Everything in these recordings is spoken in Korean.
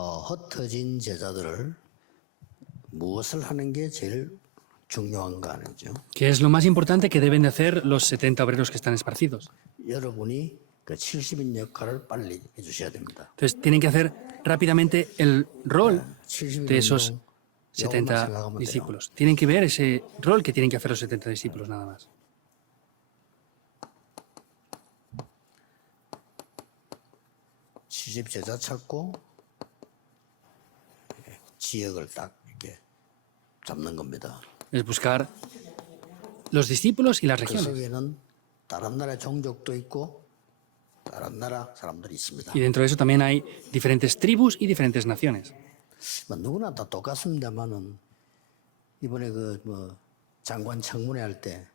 흩어진 제자들을 무엇을 하는 게 제일 중요한가 하죠. ¿Qué es lo más importante que deben de hacer los 70 obreros que están esparcidos? 여러분이 그 70인 역할을 빨리 해주셔야 됩니다. Entonces, tienen que hacer rápidamente el rol 70인 de esos 운동 70 생각하면 돼요. discípulos. Tienen que ver ese rol que tienen que hacer los 70 discípulos nada más. 시집 제자 찾고 지역을 딱 이렇게 잡는 겁니다. Es buscar los discípulos y las 그 regiones. 속에는 다른 나라 종족도 있고 다른 나라 사람들이 있습니다. Y dentro de eso también hay diferentes tribus y diferentes naciones. 뭐 누구나 다 똑같습니다만은 이번에 그 뭐 장관 청문회 할 때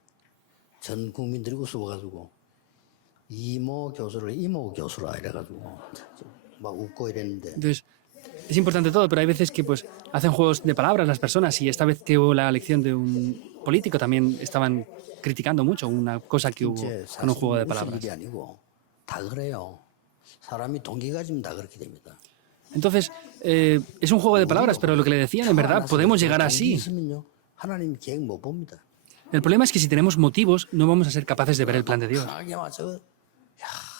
전 국민들이 웃어가지고 이모 교수를 이모 교수라 이래가지고 막 웃고 이랬는데 Entonces, es importante todo, pero hay veces que pues hacen juegos de palabras las personas y esta vez que hubo la elección de un político también estaban criticando mucho una cosa que hubo 이제 con un 사실 juego de 웃을 palabras. 일이 아니고 다 그래요. 사람이 동기 가지면 다 그렇게 됩니다. Entonces, es un juego de palabras, pero lo que le decían, en verdad, podemos llegar 동기 así. 있으면요 하나님 계획 못 봅니다. El problema es que si tenemos motivos, no vamos a ser capaces de ver el plan de Dios. 강하게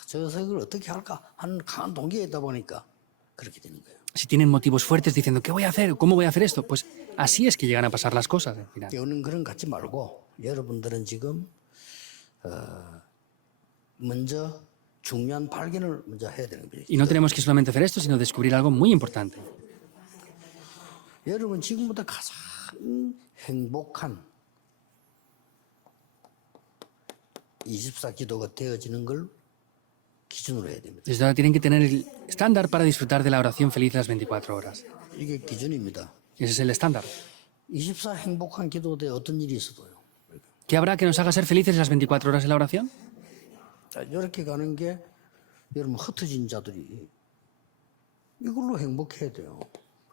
저 색을 어떻게 할까 하는 강한 동기가 있다 보니까 그렇게 되는 거예요. Si tienen motivos fuertes diciendo, ¿qué voy a hacer? ¿Cómo voy a hacer esto? Pues así es que llegan a pasar las cosas al final. 깨우는 그런 갖지 말고 여러분들은 지금 먼저 중요한 발견을 먼저 해야 되는 거예요. Y no tenemos que solamente hacer esto, sino descubrir algo muy importante. 여러분 지금부터 가장 행복한 24 기도가 되어지는 걸 기준으로 해야 됩니다. Desde ahora tienen que tener el estándar para disfrutar de la oración feliz las 24 horas. 이게 기준입니다. Ese es el estándar. 24 행복한 기도에 어떤 일이 있어도요. ¿Qué habrá que nos haga ser felices las 24 horas de la oración? 자, 이렇게 가는 게 여러분 흩어진 자들이 이걸로 행복해야 돼요.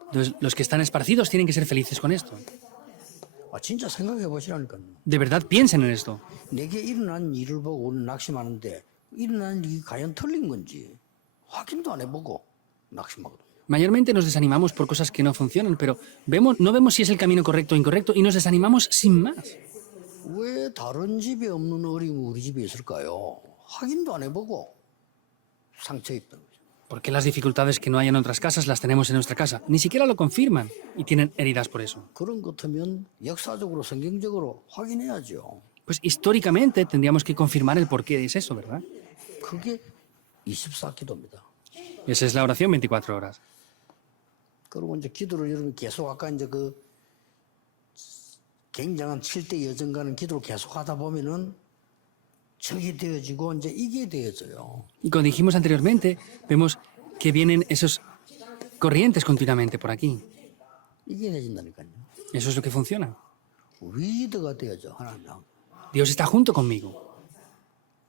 Entonces, los que están esparcidos tienen que ser felices con esto. 진짜 생각해 보시라니까요. De verdad piensen en esto. 내게 일어난 일을 보고 오늘 낙심하는데 일어난 일이 과연 틀린 건지 확인도 안 해보고 낙심하거든요. Mayormente nos desanimamos por cosas que no funcionan, pero no vemos si es el camino correcto o incorrecto y nos desanimamos sin más. 왜 다른 집에 없는 어려움이 우리 집에 있을까요? 확인도 안 해보고 상처 입는 거죠. ¿Por qué las dificultades que no hay en otras casas las tenemos en nuestra casa? Ni siquiera lo confirman y tienen heridas por eso. 그런 것 같으면 역사적으로 성경적으로 확인해야죠. Pues históricamente tendríamos que confirmar el por qué es eso, ¿verdad? 그게 24기도입니다. Esa es la oración 24 horas. 그리고 이제 기도를 여러분 계속 아까 이제 그 굉장한 7대 여정가는 기도를 계속 하다 보면은 적이 되어지고 이제 이게 되어져요. Y como dijimos anteriormente, vemos que vienen esos corrientes continuamente por aquí. 이게 되어진다니까요. Eso es lo que funciona. 위드가 되어져 하나님. Dios está junto conmigo.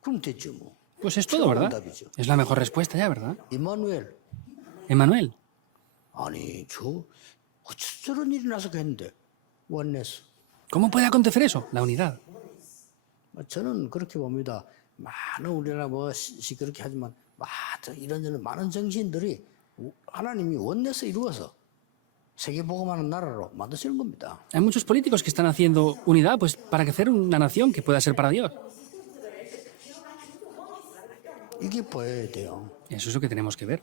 그럼 됐죠 뭐. Pues es todo, ¿verdad? Es la mejor respuesta ya, ¿verdad? 이마누엘. Emmanuel, 아니 어째 저런 일이 나서 했는데 원네스. ¿cómo puede acontecer eso? La unidad. 저는 그렇게 봅니다. 많은 우리나라 뭐 시끄럽게 하지만 이런저런 많은 정신들이 하나님이 원내서 이루어서 세계 복음하는 나라로 만드시는 겁니다. Hay muchos políticos que están haciendo unidad pues para hacer una nación que pueda ser para Dios. 이게 보여야 돼요. Eso es lo que tenemos que ver.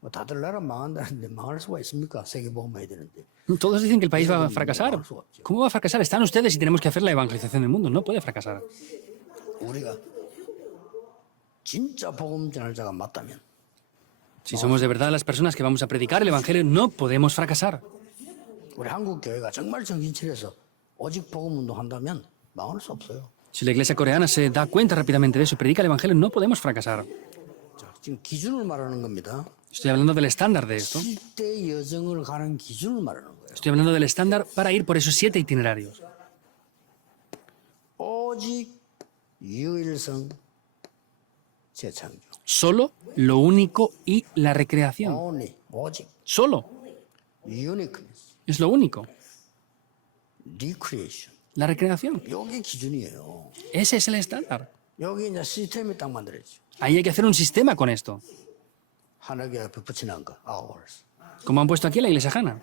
뭐 다들 나라 망한다는데 망할 수가 있습니까? 세계 복음해야 되는데. Todos dicen que el país va a fracasar. ¿Cómo va a fracasar? Están ustedes y tenemos que hacer la evangelización del mundo. No puede fracasar. 우리가 진짜 복음 전할자가 맞다면 Si somos de verdad las personas que vamos a predicar el evangelio, no podemos fracasar. 우리 한국 교회가 정말 정신 차려서 오직 복음 운동한다면 망할 수 없어요. Si la iglesia coreana se da cuenta rápidamente de eso y predica el evangelio, no podemos fracasar. 자, 지금 기준을 말하는 겁니다. Estoy hablando del estándar de esto. 7대 여정을 가는 기준을 말하는 거예요. Estoy hablando del estándar para ir por esos 7 itinerarios. 오직 유일성 재창조. Solo, lo único y la recreación. Only, 오직 Solo. uniqueness, Es lo único. recreation. La recreación. 요게 기준이에요. Ese es el estándar. 여기 이제 시스템이 딱 만들어야죠. Ahí hay que hacer un sistema con esto. 하나교 앞에 붙여놓은 거, hours. Como han puesto aquí en la iglesia Hana.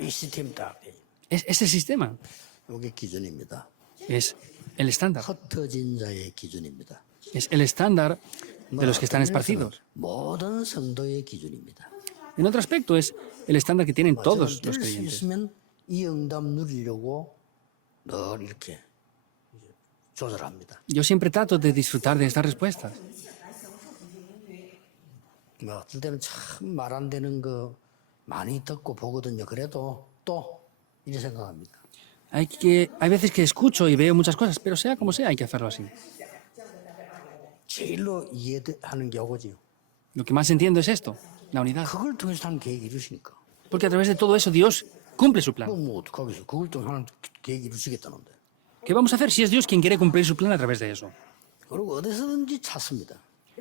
이 시스템 딱 돼. Es ese sistema. 이게 기준입니다. Es el estándar. 흩어진 자의 기준입니다. Es el estándar de los que están 어떤 esparcidos. 면에서는 모든 성도의 기준입니다. En otro aspecto es el estándar que tienen todos 저는 los 될 수 creyentes. 있으면 이 응답 누리려고 늘 이렇게 조절합니다. Yo siempre trato de disfrutar de estas respuestas. 어떨 때는 참 말 안 되는 거 많이 듣고 보거든요. 그래도 또 이렇게 생각합니다. Hay veces que escucho y veo muchas cosas, pero sea como sea, hay que hacerlo así. 제일로 이해하는 게 이거지요. Lo que más entiendo es esto, la unidad. 그걸 통해서 하는 계획 이루시니까. Porque a través de todo eso Dios cumple su plan. 그럼 뭐 어떡하겠어. 그걸 통해 하는 계획 이루시겠다는데. ¿Qué vamos a hacer si es Dios quien quiere cumplir su plan a través de eso? 그리고 어디서든지 찾습니다.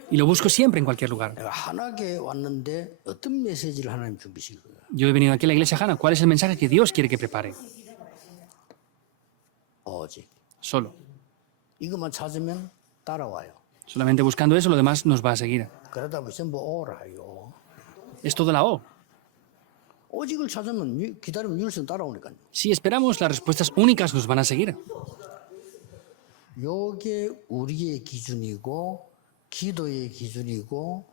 Y lo busco siempre en cualquier lugar. 내가 하나교에 왔는데 어떤 메시지를 하나님 준비시킬 거야. Yo he venido aquí a la iglesia Hana. ¿Cuál es el mensaje que Dios quiere que prepare? 오직 Solo. 이것만 찾으면 따라와요. Solamente buscando eso, lo demás nos va a seguir. 그러다 보면 전부 오라요. Es todo la O. 오직을 찾으면 기다리면 율성 따라오니까요. Si esperamos, las respuestas únicas nos van a seguir. 요게 우리의 기준이고 기도의 기준이고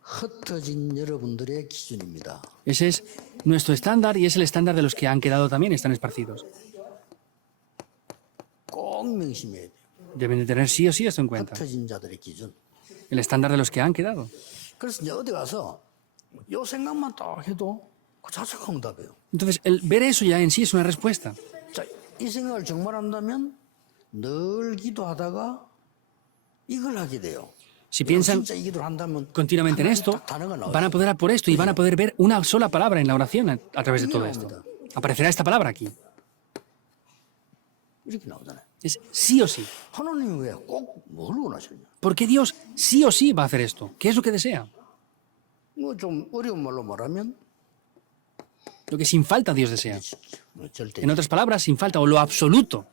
흩어진 여러분들의 기준입니다. Ese es nuestro estándar y es el estándar de los que han quedado también, están esparcidos. 꼭 명심해야 돼요. Deben de tener sí o sí esto en cuenta. 흩어진 자들의 기준. El estándar de los que han quedado. 그래서 이제 어디 가서 요 생각만 딱 해도 그 자체가 응답이에요. Entonces, el ver eso ya en sí es una respuesta. 자, 이 생각을 정말 한다면 늘 기도하다가 이걸 하게 돼요. Si piensan 진짜 이 기도를 한다면 continuamente en 하나님 esto, 딱 단어가 나와요. van a poder a por esto y van a poder ver una sola palabra en la oración a través de todo esto. Aparecerá esta palabra aquí. 이렇게 나오잖아요. Es sí o sí. 하나님이 왜 꼭 뭘 원하시냐? ¿Por qué Dios sí o sí va a hacer esto? ¿Qué es lo que desea? 뭐 좀 어려운 말로 말하면 Lo que sin falta Dios desea. 뭐 절대 En otras palabras, sin falta o lo absoluto.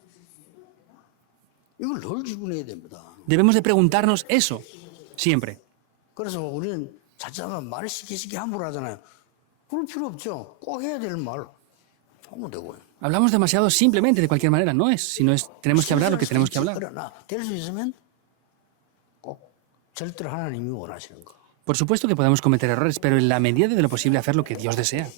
이걸 늘 질문해야 됩니다. Debemos de preguntarnos eso siempre. 그래서 우리는 자칫하면 말을 시키시키 함부로 하잖아요. 그럴 필요 없죠. 꼭 해야 될 말 하면 되고요. Hablamos demasiado simplemente de cualquier manera, no es, sino es tenemos que hablar lo que tenemos que hablar. 그러나 될 수 있으면 꼭 절대로 하나님이 원하시는 거. Por supuesto que podemos cometer errores, pero en la medida de lo posible hacer lo que Dios desea.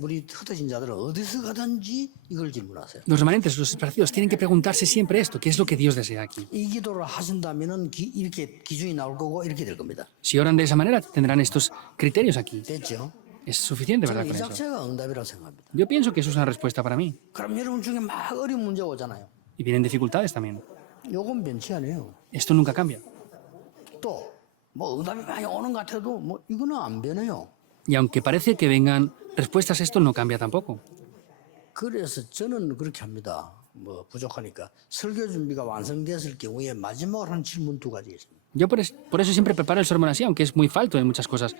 우리 흩어진 자들은 어디서 가든지 이걸 질문하세요. Los remanentes, los esparcidos, tienen que preguntarse siempre esto, ¿qué es lo que Dios desea aquí? 이 기도를 하신다면은 이렇게 기준이 나올 거고 이렇게 될 겁니다. Si oran de esa manera, tendrán estos criterios aquí. 됐죠? Es suficiente, ¿verdad? 저는 이 Con eso. 자체가 응답이라고 생각합니다. Yo pienso que eso es una respuesta para mí. 그럼 여러분 중에 막 어려운 문제 오잖아요. Y vienen dificultades también. 요건 변치 않아요. Esto nunca cambia. 또 뭐 응답이 많이 오는 것 같아도 뭐 이거는 안 변해요. Y aunque parece que vengan respuestas, esto no cambia tampoco. 그래서 저는 그렇게 합니다. 뭐 부족하니까 설교 준비가 완성됐을 경우에 마지막으로 한 질문 두 가지 있습니다. Yo por eso siempre preparo el sermón así, aunque es muy falto en muchas cosas.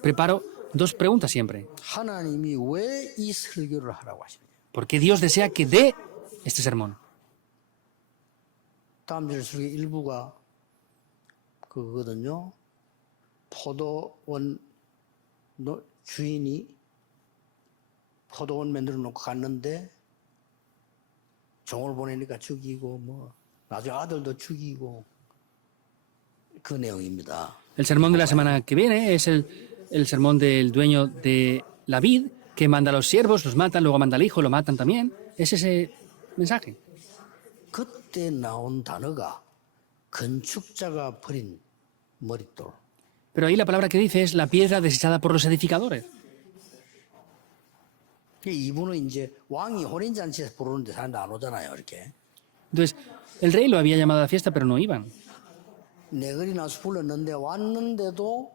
Preparo dos preguntas siempre. 하나님이 왜 이 설교를 하라고 하시느냐? ¿Por qué Dios desea que dé este sermón? 다음 절 설교 일부가 그거거든요. 포도원 주인이 포도원 만들어 놓고 갔는데 종을 보내니까 죽이고 뭐 나중에 아들도 죽이고 그 내용입니다. El sermón de la semana que viene es el sermón del dueño de la vid, que manda a los siervos, los matan, luego manda al hijo, lo matan también. Es ese mensaje. 그때 나온 단어가 건축자가 버린 머릿돌. Pero ahí la palabra que dice es la piedra desechada por los edificadores. 이분은 이제 왕이 혼인잔치에서 부르는데 사람들 안 오잖아요, 이렇게. Entonces, el rey lo había llamado a la fiesta, pero no iban. 내거리 나서 불렀는데 왔는데도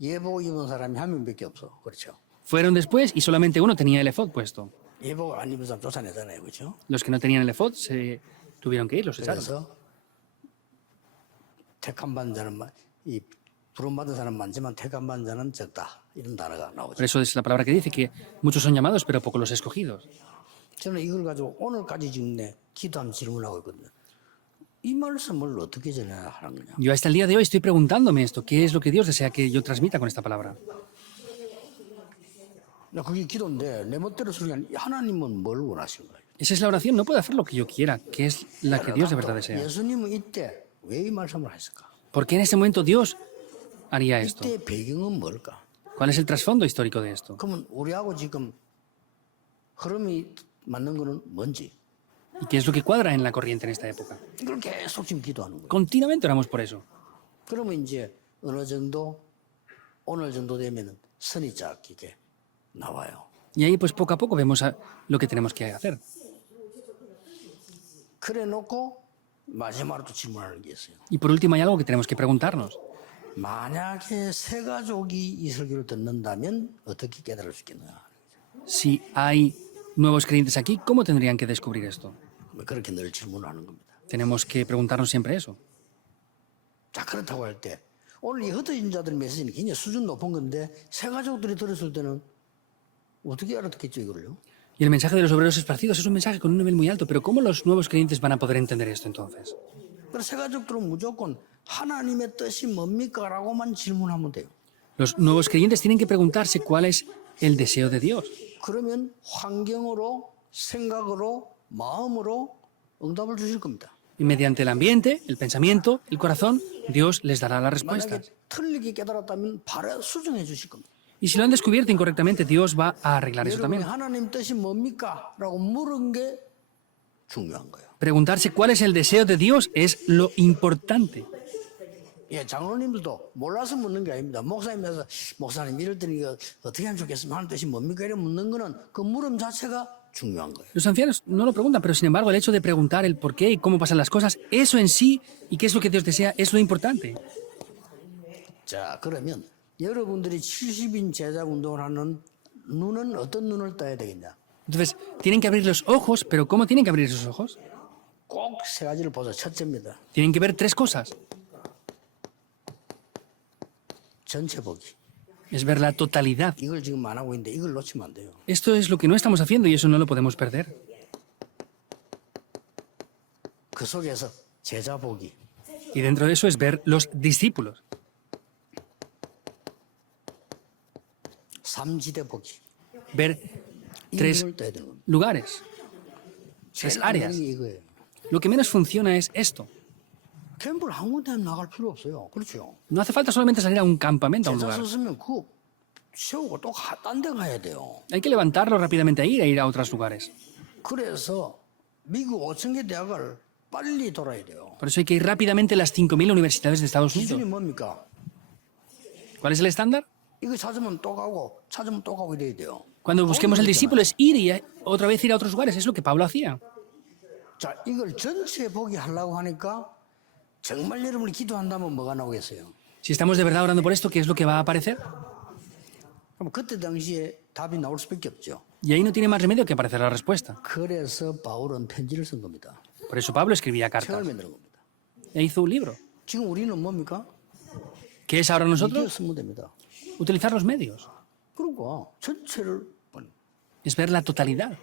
예복 입은 사람이 한 명밖에 없어, 그렇죠? Fueron después y solamente uno tenía el efod puesto. 예복 안 입은 사람 쫓아내잖아요, 그렇죠? Los que no tenían el efod se tuvieron que ir, los echaron. 그래서 택함 받은 자는 이 부름 받은 사람 많지만 택함 받은 자는 적다 이런 단어가 나오죠. Por eso es la palabra que dice que muchos son llamados, pero pocos los escogidos. 저는 이걸 가지고 오늘까지 지금 기도하면 질문하고 있거든요. 이 말씀을 어떻게 전해야 하는 거냐? Yo hasta el día de hoy estoy preguntándome esto, ¿qué es lo que Dios desea que yo transmita con esta palabra? 나 그게 기도인데 내 멋대로 쓰는 게 아니라 하나님은 뭘 원하시는 거예요? Esa es la oración, no puedo hacer lo que yo quiera, que es la que Dios de verdad desea. 예수님은 이때 왜 이 말씀을 하실까? ¿Por qué en ese momento Dios haría esto? 이때 배경은 뭘까? ¿Cuál es el trasfondo histórico de esto? 그러면 우리하고 지금 흐름이 맞는 거는 뭔지 ¿Y qué es lo que cuadra en la corriente en esta época? 이걸 계속 지금 기도하는 거예요. Continuamente oramos por eso. 그러면 이제 어느 정도 오늘 정도 되면은 선이 쫙 이게 나와요. Y ahí pues poco a poco vemos lo que tenemos que hacer. 그래 놓고 마지막으로 또 질문하는 게 있어요. Y por último hay algo que tenemos que preguntarnos. 만약에 새 가족이 이 설교를 듣는다면 어떻게 깨달을 수 있겠느냐. Si hay nuevos creyentes aquí, ¿cómo tendrían que descubrir esto? 그렇게 늘 질문하는 겁니다. Tenemos que preguntarnos siempre eso. 자, 그렇다고 할 때 오늘 이 흩어진 자들 메시지는 굉장히 수준 높은 건데 새 가족들이 들었을 때는 어떻게 알아듣겠죠 이거를요? Y el mensaje de los obreros esparcidos es un mensaje con un nivel muy alto, pero ¿cómo los nuevos creyentes van a poder entender esto entonces? 그래서 새 가족들은 무조건 하나님의 뜻이 뭡니까? 라고만 질문하면 돼요. Los nuevos creyentes tienen que preguntarse cuál es el deseo de Dios. 그러면 환경으로 생각으로 마음으로 응답을 주실 겁니다. Y mediante el ambiente, el pensamiento, el corazón, Dios les dará las 만약에 respuestas. 틀리게 깨달았다면 바로 수정해 주실 겁니다. Y si lo han descubierto incorrectamente, Dios va a arreglar eso 여러분이 también. 하나님 뜻이 뭡니까? 라고 물은 게 중요한 거예요. Preguntarse cuál es el deseo de Dios es lo importante. 예, 장로님들도 몰라서 묻는 게 아닙니다. 목사님께서 목사님 이럴 때는 이거 어떻게 하면 좋겠습니까? 하나님 뜻이 뭡니까? 이래 묻는 거는 그 물음 자체가 중요한 거예요. Los ancianos no lo preguntan, pero sin embargo el hecho de preguntar el por qué y cómo pasan las cosas, eso en sí y qué es lo que Dios desea es lo importante. 자, 그러면 여러분들이 70인 제자 운동을 하는 눈은 어떤 눈을 떠야 되겠냐? Entonces, tienen que abrir los ojos, pero ¿cómo tienen que abrir esos ojos? 꼭 세 가지를 보자. 첫째입니다. Tienen que ver tres cosas. 전체 보기. Es ver la totalidad. 이걸 지금 안 하고 있는데 이걸 놓치면 안 돼요. Esto es lo que no estamos haciendo y eso no lo podemos perder. 그 속에서 제자 보기. Y dentro de eso es ver los discípulos. 삼지대 보기. Ver 이 tres 눈을 떠야 되는 겁니다. lugares, tres 제일 안 되는 áreas. 게 이거예요. Lo que menos funciona es esto. 캠프를 한 군데 나갈 필요 없어요. 그렇죠? No hace falta solamente salir a un campamento, a un 제자 lugar. 섰으면 그거 세우고 또 딴 데 가야 돼요. Hay que levantarlo rápidamente e ir a otros lugares. 그래서 미국 5,000개 대학을 빨리 돌아야 돼요. Por eso hay que ir rápidamente a las 5.000 universidades de Estados 기준이 Unidos. 뭡니까? ¿Cuál es el estándar? 이거 찾으면 또 가고 찾으면 또 가고 이래야 돼요. Cuando busquemos el 그렇잖아요. discípulo es ir y otra vez ir a otros lugares. Es lo que Pablo hacía. 자, 이걸 전체 보기 하려고 하니까 정말 여러분이 기도한다면 뭐가 나오겠어요? Si estamos de verdad orando por esto, ¿qué es lo que va a aparecer? 그럼 그때 당시에 답이 나올 수밖에 없죠. Y ahí no tiene más remedio que aparecer la respuesta. 그래서 바울은 편지를 쓴 겁니다. Por eso Pablo escribía 책을 cartas 만드는 겁니다. e hizo un libro. 지금 우리는 뭡니까? ¿Qué es ahora 미디어 nosotros? 쓰면 됩니다. Utilizar los medios. 그러니까 전체를 보는. Es ver la totalidad.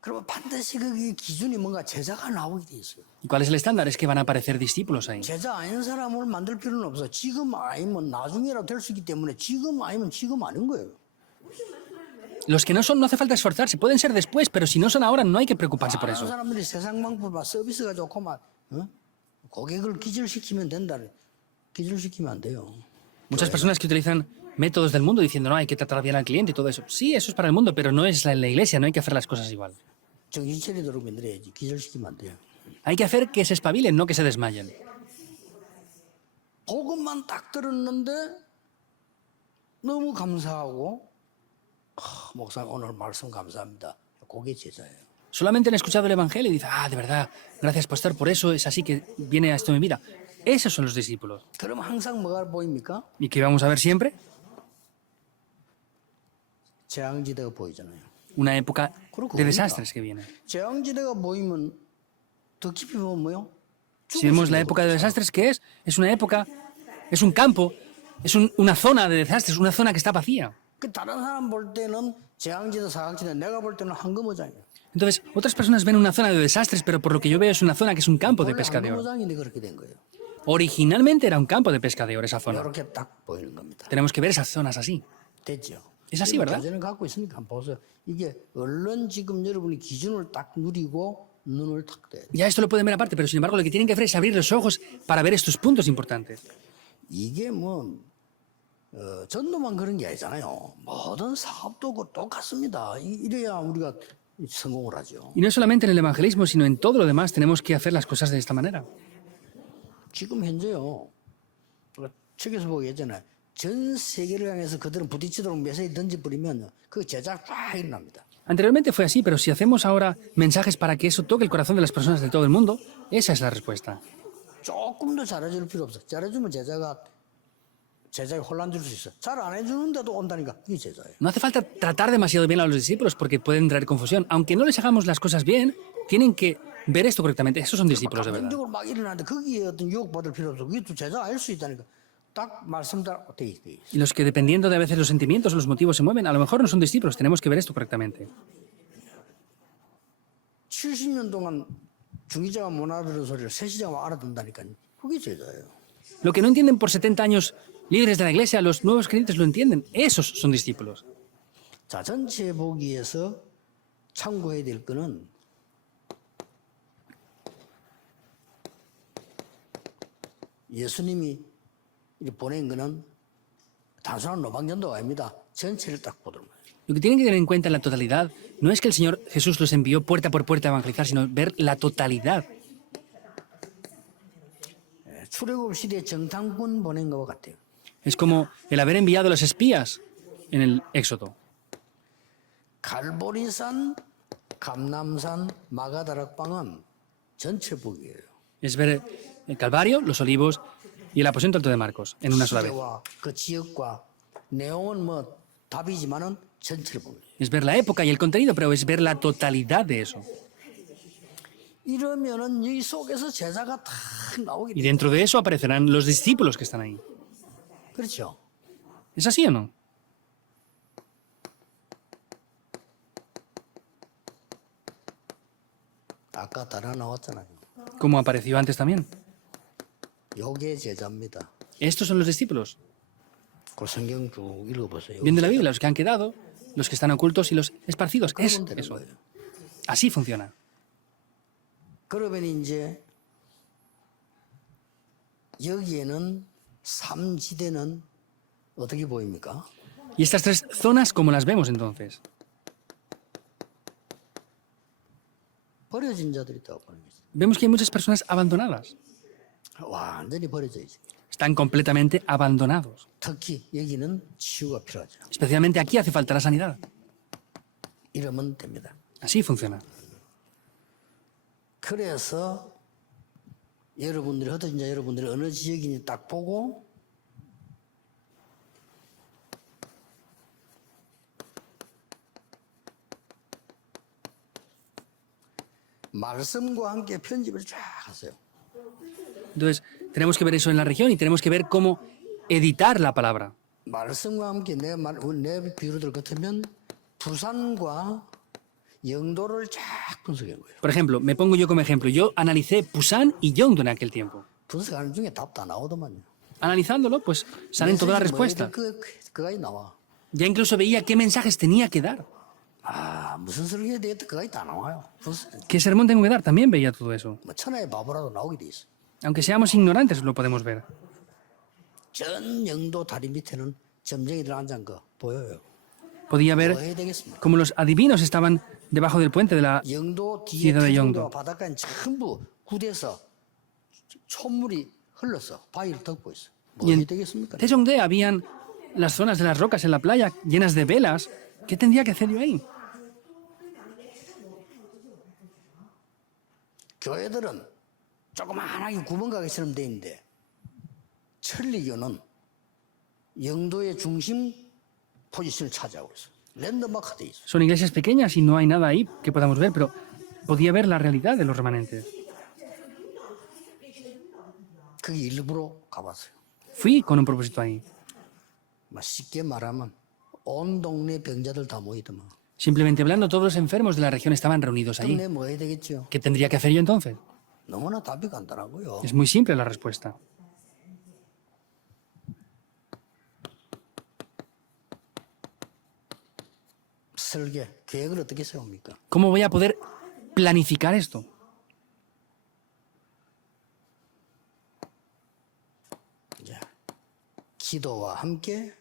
그러면 반드시 그 기준이 뭔가 제자가 나오게 돼 있어요. ¿Y cuál es el estándar? Es que van a aparecer discípulos ahí. 제자 아닌 사람을 만들 필요는 없어. 지금 아니면 나중에라도 될 수 있기 때문에 지금 아니면 지금 아닌 거예요. Los que no son, no hace falta esforzarse. Pueden ser después, pero si no son ahora, no hay que preocuparse por 많은 eso. 사람들이 세상 방법과 서비스가 좋고 막 고객을 기절시키면 된다. 기절시키면 안 돼요. Muchas personas que utilizan métodos del mundo diciendo, no, hay que tratar bien al cliente y todo eso. Sí, eso es para el mundo, pero no es la iglesia, no hay que hacer las cosas igual. 정신 차리도록 만들어야지. 기절시키면 안 돼요. Hay que hacer que se espabilen, no que se desmayen. 그것만 딱 들었는데 너무 감사하고 목사 오늘 말씀 감사합니다. 그게 제자예요. Solamente han escuchado el Evangelio y dicen, de verdad, gracias pastor, por eso es así que viene a esto mi vida. Esos son los discípulos. 그럼 항상 뭐가 보입니까? ¿Y qué vamos a ver siempre? 재앙지대가 보이잖아요. Una época de desastres que viene. 재앙지대가 보이면 더 깊이 보면 뭐요? Si vemos la época de desastres, ¿qué es? Es una época, es un campo, es una zona de desastres, una zona que está vacía. 그 다른 사람 볼 때는 재앙지대, 사각지대, 내가 볼 때는 황금어장이에요. Entonces, otras personas ven una zona de desastres, pero por lo que yo veo es una zona que es un campo de 원래 pesca de oro. 항구장인데 그렇게 된 거예요. Originalmente era un campo de pesca de oro esa zona. 이렇게 딱 보이는 겁니다. Tenemos que ver esas zonas así. 됐죠? Es así, ¿verdad? 교재는 갖고 있으니까 한번 보세요. 이게 얼른 지금 여러분이 기준을 딱 누리고 눈을 탁 떼야 돼요. Ya esto lo pueden ver aparte, pero sin embargo lo que tienen que hacer es abrir los ojos para ver estos puntos importantes. 이게 뭐 전도만 그런 게 아니잖아요. 모든 사업도 똑같습니다. 이래야 우리가 성공을 하죠. Y no solamente en el evangelismo, sino en todo lo demás tenemos que hacer las cosas de esta manera. 지금 현재요. 책에서 보겠잖아요. 전 세계를 향해서 그들은 부딪히도록 메시지 던져버리면 그 제작 쫙 일어납니다. Anteriormente fue así, pero si hacemos ahora mensajes para que eso toque el corazón de las personas de todo el mundo, esa es la respuesta. 조금 더 잘해줄 필요 없어. 잘해주면 제자가 혼란 줄 수 있어. 잘 안 해주는데도 온다니까 이게 제자예요. No hace falta tratar demasiado bien a los discípulos porque pueden traer confusión. Aunque no les hagamos las cosas bien, tienen que ver esto correctamente. Esos son discípulos de verdad. 감정적으로 막 일어나는데 거기에 어떤 유혹받을 필요 없어. 그게 또 제자가 알 수 있다니까. 딱 말씀대로 돼 있어. Y los que dependiendo de a veces los sentimientos o los motivos se mueven, a lo mejor no son discípulos. Tenemos que ver esto correctamente. 70년 동안 중기자가 못 알아들은 소리를 세시자가 알아듣는다니까요. 그게 제자예요. Lo que no entienden por 70 años líderes de la iglesia, los nuevos creyentes lo entienden. Esos son discípulos. 자, 전체 보기에서 참고해야 될 거는 예수님이 보낸 거는 단순한 노방전도가 아닙니다. 전체를 딱 보도록 해요. Lo que tienen que tener en cuenta en la totalidad no es que el Señor Jesús los envió puerta por puerta a evangelizar, sino ver la totalidad. 출애굽 시대 정탐꾼 보낸 것 같아요. Es como el haber enviado a los espías en el Éxodo. 갈보리산, 감남산, 마가다락방은 전체 복이에요. Es ver el Calvario, los Olivos y el aposento alto de Marcos en una sola vez. 시대와 그 지역과 내용은 뭐 답이지만은 전체를 봅니다. Es ver la época y el contenido, pero es ver la totalidad de eso. 이러면은 이 속에서 제자가 탁 나오게 Y 돼요. dentro de eso aparecerán los discípulos que están ahí. 그렇죠? ¿Es así o no? 아까 따라 나왔잖아요. Como apareció antes también. 요게 제자입니다. Estos son los discípulos. 그 성경 쭉 읽어보세요. Viendo la Biblia, los que han quedado, los que están ocultos y los esparcidos. Es 그러면 되는 eso. 거예요. Así funciona. 그러면 이제 여기에는 삼지대는 어떻게 보입니까? ¿Y estas tres zonas cómo las vemos entonces? 버려진 자들이 있다고 보는 거죠. Vemos que hay muchas personas abandonadas. 완전히 버려져 있죠. Están completamente abandonados. 특히 여기는 치유가 필요하죠. Especialmente aquí hace falta la sanidad. 이러면 됩니다. Así funciona. 그래서 여러분들이 흩어진 자 여러분들이 어느 지역인지 딱 보고 말씀과 함께 편집을 쫙 하세요. Entonces, tenemos que ver eso en la región y tenemos que ver cómo editar la palabra. 말씀과 함께 내 비유를 같으면 부산과 영도를 쫙 분석한 거예요. Por ejemplo, me pongo yo como ejemplo. Yo analicé Pusan y Yongdo en aquel tiempo. 분석하는 중에 답 다 나오더만요. Analizándolo, pues salen todas las respuestas. 그가 나와. Ya incluso veía qué mensajes tenía que dar. 아 무슨 설교에 대해 그가 다 나와요. ¿Qué sermón tengo que dar? También veía todo eso. 뭐 천하의 바보라도 나오게 돼 있어. Aunque seamos ignorantes, lo podemos ver. 전 영도 다리 밑에는 점쟁이들 앉은 거 보여요. Podía 뭐 ver 해야 되겠습니까? cómo los adivinos estaban debajo del puente de la 영도 뒤에 ciudad de 태종도와 Yongdo. 바닷가에 전부 굳어서 촛물이 흘렀어. 바위를 덮고 있어. 뭐 Y 해야 en 되겠습니까? Taejongde habían las zonas de las rocas en la playa llenas de velas. ¿Qué tendría que hacer yo ahí? 교회들은 조그만하게 구멍가게처럼 돼 있는데 천리교는 영도의 중심 포지션을 차지하고 있어. 랜드마크 돼 있어. Son iglesias pequeñas y no hay nada ahí que podamos ver, pero podía ver la realidad de los remanentes. 그게 일부러 가봤어요. Fui con un propósito ahí. 막 쉽게 말하면 온 동네 병자들 다 모이더만. Simplemente hablando, todos los enfermos de la región estaban reunidos 그럼 allí. 내가 뭐 해야 되겠죠? ¿Qué tendría que hacer yo entonces? 너무나 답이 간단하고요. Es muy simple la respuesta. 설계, 계획을 어떻게 세웁니까? ¿Cómo voy a poder planificar esto? 이제 기도와 함께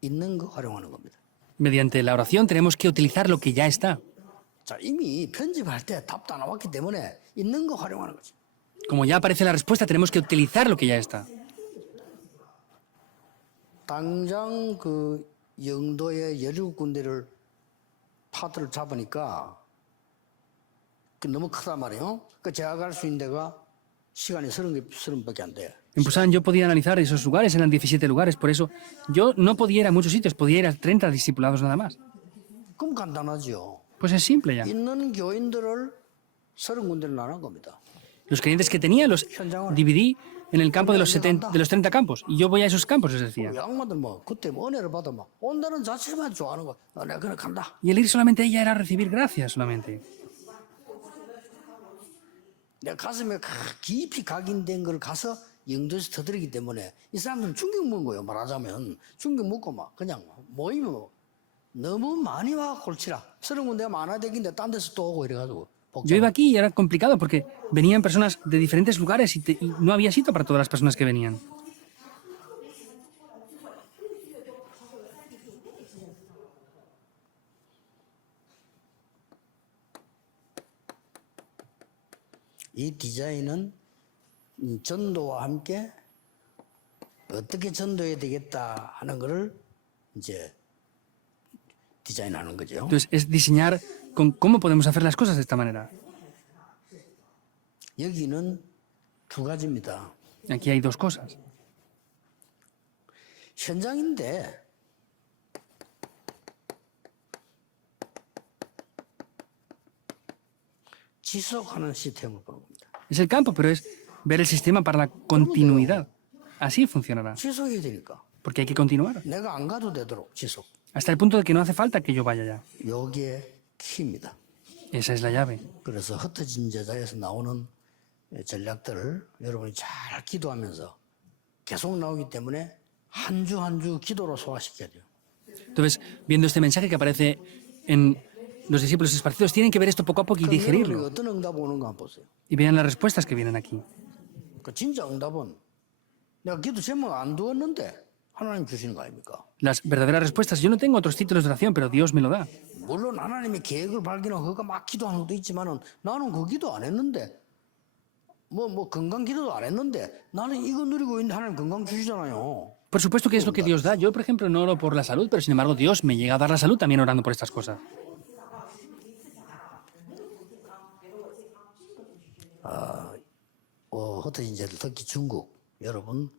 있는 거 활용하는 겁니다. Mediante la oración tenemos que utilizar lo que ya está. 자, 이미 편집할 때 답도 안 나왔기 때문에 있는 거 활용하는 거죠. Como ya aparece la respuesta, tenemos que utilizar lo que ya está. 당장 그 영도의 17군데를 파트를 잡으니까 그 너무 크단 말이에요. 그 제가 갈 수 있는 데가 시간이 30밖에 안 돼요. En Busan yo podía analizar esos lugares, eran 17 lugares, por eso yo no podía ir a muchos sitios, podía ir a 30 discipulados nada más. 그럼 간단하죠. Pues es simple ya. 있는 교인들을 30군데를 나눈 겁니다. Los creyentes que tenía los dividí en el campo de los 30 campos, y yo voy a esos campos, les decía. 양마들 뭐 그때 뭐 은혜를 받아 막 온다는 자체만 좋아하는 거. 내가 그냥 간다. Y el ir solamente ella era recibir gracias solamente. 내 가슴에 깊이 각인된 걸 가서 영도에서 터뜨리기 때문에 이 사람들은 충격 먹은 거예요. 말하자면 충격 먹고 막 그냥 모이면 너무 많이 와 골치라. 30군데가 많아야 되긴데 딴 데서 또 오고 이래가지고 Yo iba aquí y era complicado porque venían personas de diferentes lugares y no había sitio para todas las personas que venían. 이 디자인은 이 전도와 함께 어떻게 전도해야 되겠다 하는 거를 이제 디자인하는 거죠. Entonces es diseñar con cómo podemos hacer las cosas de esta manera. 여기는 두 가지입니다. Aquí hay dos cosas. 현장인데 지속하는 시스템을 보는 겁니다. Es el campo, pero es ver el sistema para la continuidad. Así funcionará. 지속해야 되니까 Porque hay que continuar. 내가 안 가도 되도록 지속. Hasta el punto de que no hace falta que yo vaya ya. 요게 키입니다. Esa es la llave. 그래서 흩어진 제자에서 나오는 전략들을 여러분이 잘 기도하면서 계속 나오기 때문에 한 주 한 주 기도로 소화시켜야 돼요. Entonces, viendo este mensaje que aparece en los discípulos esparcidos, tienen que ver esto poco a poco y 그럼 여러분이 digerirlo. 어떤 응답 오는 거 한번 보세요. Y vean las respuestas que vienen aquí. 그 진짜 응답은 내가 기도 제목 안 두었는데 하나님 주시는 거 아닙니까? Las verdaderas respuestas. Yo no tengo otros títulos de oración, pero Dios me lo da. 물론 하나님의 계획을 발견하고 그거 막 기도하는 것도 있지만은 나는 그 기도 안 했는데 뭐 건강 기도도 안 했는데 나는 이거 누리고 있는데 하나님 건강 주시잖아요. Por supuesto que es lo que Dios da. Yo, por ejemplo, no oro por la salud, pero sin embargo Dios me llega a dar la salud también orando por estas cosas. 흩어진 자들 특히 중국 여러분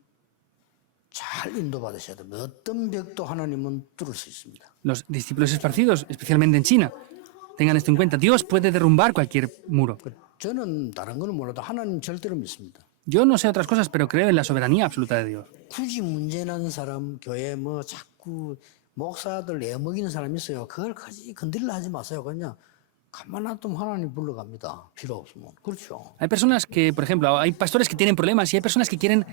잘 인도받으셔야 됩니다. 어떤 벽도 하나님은 뚫을 수 있습니다. Los discípulos esparcidos, especialmente en China, tengan esto en cuenta. Dios puede derrumbar cualquier muro. 저는 다른 거는 몰라도 하나님 절대로 믿습니다. Yo no sé otras cosas, pero creo en la soberanía absoluta de Dios. 굳이 문제난 사람 교회 뭐 자꾸 목사들 애먹이는 사람이 있어요. 그걸 건드리려 하지 마세요. 그냥 가만 놔두면 하나님 불러갑니다. 필요 없으면. 그렇죠. Hay personas que, por ejemplo, hay pastores que tienen problemas y hay personas que quieren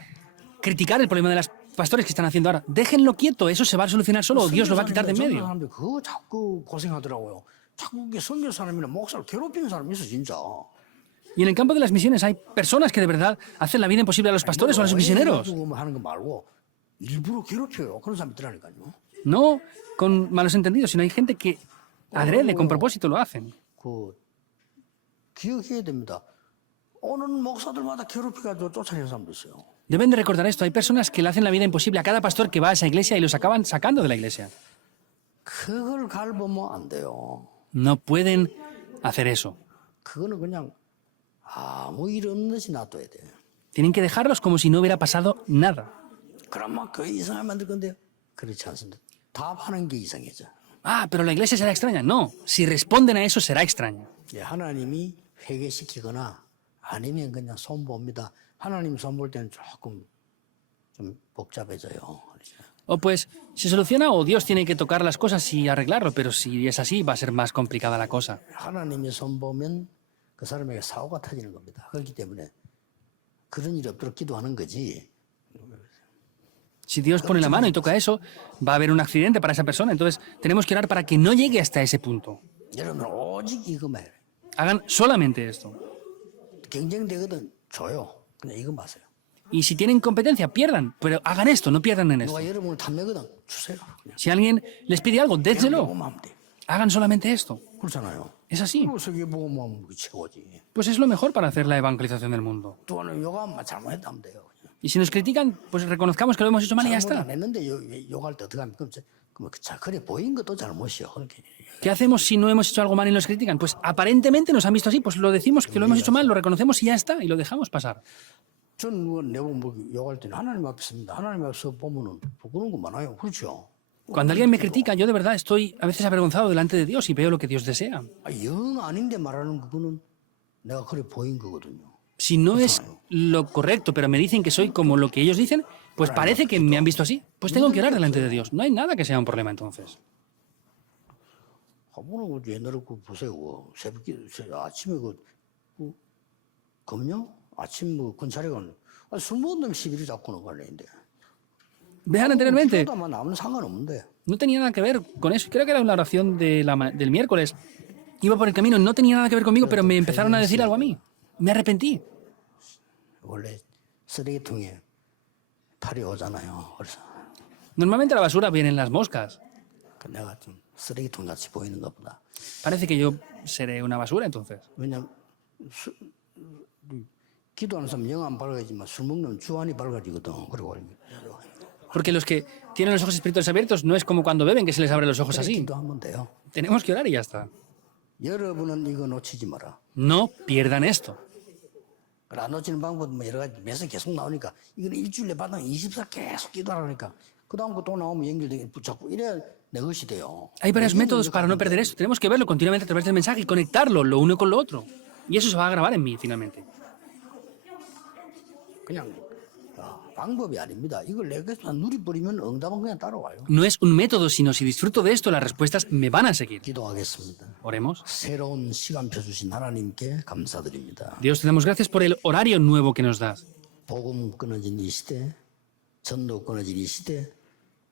criticar el problema de los pastores que están haciendo ahora. Déjenlo quieto, eso se va a solucionar solo o Dios lo va a quitar de en medio. 사람들 그거 자꾸 고생하더라고요. 자꾸 그게 선교 사람이나 목사를 괴롭히는 사람이 있어 진짜. Y en el campo de las misiones hay personas que de verdad hacen la vida imposible a los pastores o a los misioneros. 하는 거 말고 일부러 괴롭혀요. 그런 사람 있더라니까요. No con malos entendidos, sino hay gente que adrede, con propósito lo hacen. 그 기억해야 됩니다. 오는 목사들마다 괴롭혀가지고 쫓아내는 사람도 있어요. Deben de recordar esto, hay personas que le hacen la vida imposible a cada pastor que va a esa iglesia y los acaban sacando de la iglesia. 그걸 갈보면 안 돼요. No pueden hacer eso. 그거는 그냥 아무 일 없는 듯이 놔둬야 돼. Tienen que dejarlos como si no hubiera pasado nada. 그럼 막 교회 이상하게 만들 건데요. 그렇지 않습니다. 답하는 게 이상해져. Ah, pero la iglesia será extraña. No, si responden a eso será extraña. 예, 하나님이 회개시키거나 아니면 그냥 손봅니다. 하나님 손볼 때는 조금 좀 복잡해져요. O pues se soluciona o Dios tiene que tocar las cosas y arreglarlo, pero si es así va a ser más complicada la cosa. 하나님이 손 보면 그 사람에게 사고가 터지는 겁니다. 그렇기 때문에 그런 일이 없도록 기도하는 거지. Si Dios pone la mano y toca eso, va a haber un accidente para esa persona. Entonces tenemos que orar para que no llegue hasta ese punto. 여러분 오직 이거만 해요. Hagan solamente esto. 경쟁되거든 줘요. 그냥 이거 마세요. Y si tienen competencia, pierdan, pero hagan esto, no pierdan en esto. 누가 여러분을 탐내거든 주세요. 그냥 Si alguien les pide algo, dénselo. 보고만 하면 돼. Hagan solamente esto. 그렇잖아요. Es así. 세계 보고만 하면 그게 최고지. Pues es lo mejor para hacer la evangelización del mundo. 또 하나 요가만 잘못했다면 돼요. Y si nos critican, pues reconozcamos que lo hemos hecho mal y ya 잘못 está. 안 했는데 욕할 때 어떻게 하면 그럼 자 그래 보인 것도 잘못이요. 그렇게. ¿Qué hacemos si no hemos hecho algo mal y nos critican? Pues aparentemente nos han visto así, pues lo decimos que lo hemos hecho mal, lo reconocemos y ya está, y lo dejamos pasar. 전 내가 뭐 욕할 때는 하나님 앞에 씁니다. 하나님 앞에서 보면은 부끄러운 거 많아요. 그렇죠? Cuando alguien me critica, yo de verdad estoy a veces avergonzado delante de Dios y veo lo que Dios desea. 영 아닌데 말하는 그거는 내가 그래 보인 거거든요. Si no es lo correcto, pero me dicen que soy como lo que ellos dicen, pues parece que me han visto así. Pues tengo que orar delante de Dios. No hay nada que sea un problema entonces. 한번은 옛날에 그 보세요. 새벽에 아침에 금요 아침 군사례가 술 먹은 놈 시비를 잡고는 갈래인데. Vean anteriormente, 기도하면 아무런 상관없는데. no tenía nada que ver con eso. Creo que era una oración del miércoles. Iba por el camino, no tenía nada que ver conmigo, pero me empezaron a decir algo a mí. Me arrepentí. 원래 쓰레기통에 팔이 오잖아요. 그래서 Normalmente a la basura vienen las moscas. 내가 좀 쓰레기통 같이 보이는 것보다. Parece que yo seré una basura entonces. 왜냐면 기도하는 사람 영 안 밝아지만 술 먹는 주안이 밝아지거든. 그리고 Porque los que tienen los ojos espirituales abiertos no es como cuando beben que se les abren los ojos así. 기도하면 돼요. Tenemos que orar y ya está. 여러분은 이거 놓치지 마라. No pierdan esto. 안 놓치는 방법은 뭐 여러 가지 매서 계속 나오니까 이거는 일주일에 받으면 24 계속 기도하라니까 그 다음 거 또 나오면 연결되게 붙잡고 이래야 내 것이 돼요. Hay varios métodos para no perder esto. Tenemos que verlo continuamente a través del mensaje y conectarlo lo uno con lo otro. Y eso se va a grabar en mí finalmente. 그냥 방법이 아닙니다. 이걸 내가 누리버리면 응답은 그냥 따라와요. No es un método, sino si disfruto de esto, las respuestas me van a seguir. 기도하겠습니다. Oremos. 새로운 시간표 주신 하나님께 감사드립니다. Dios, te damos gracias por el horario nuevo que nos das. 복음 끊어진 이 시대, 전도 끊어진 이 시대,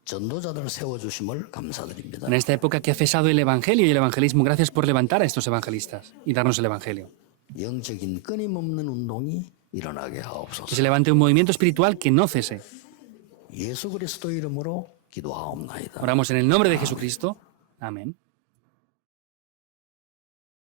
전도자들을 세워주심을 감사드립니다. En esta época que ha cesado el evangelio y el evangelismo, gracias por levantar a estos evangelistas y darnos el evangelio. 영적인 끊임없는 운동이 일어나게 Que 하옵소서. se levante un movimiento espiritual que no cese. 예수 그리스도 이름으로 기도하옵나이다. Oramos en el nombre de Jesucristo. Amén.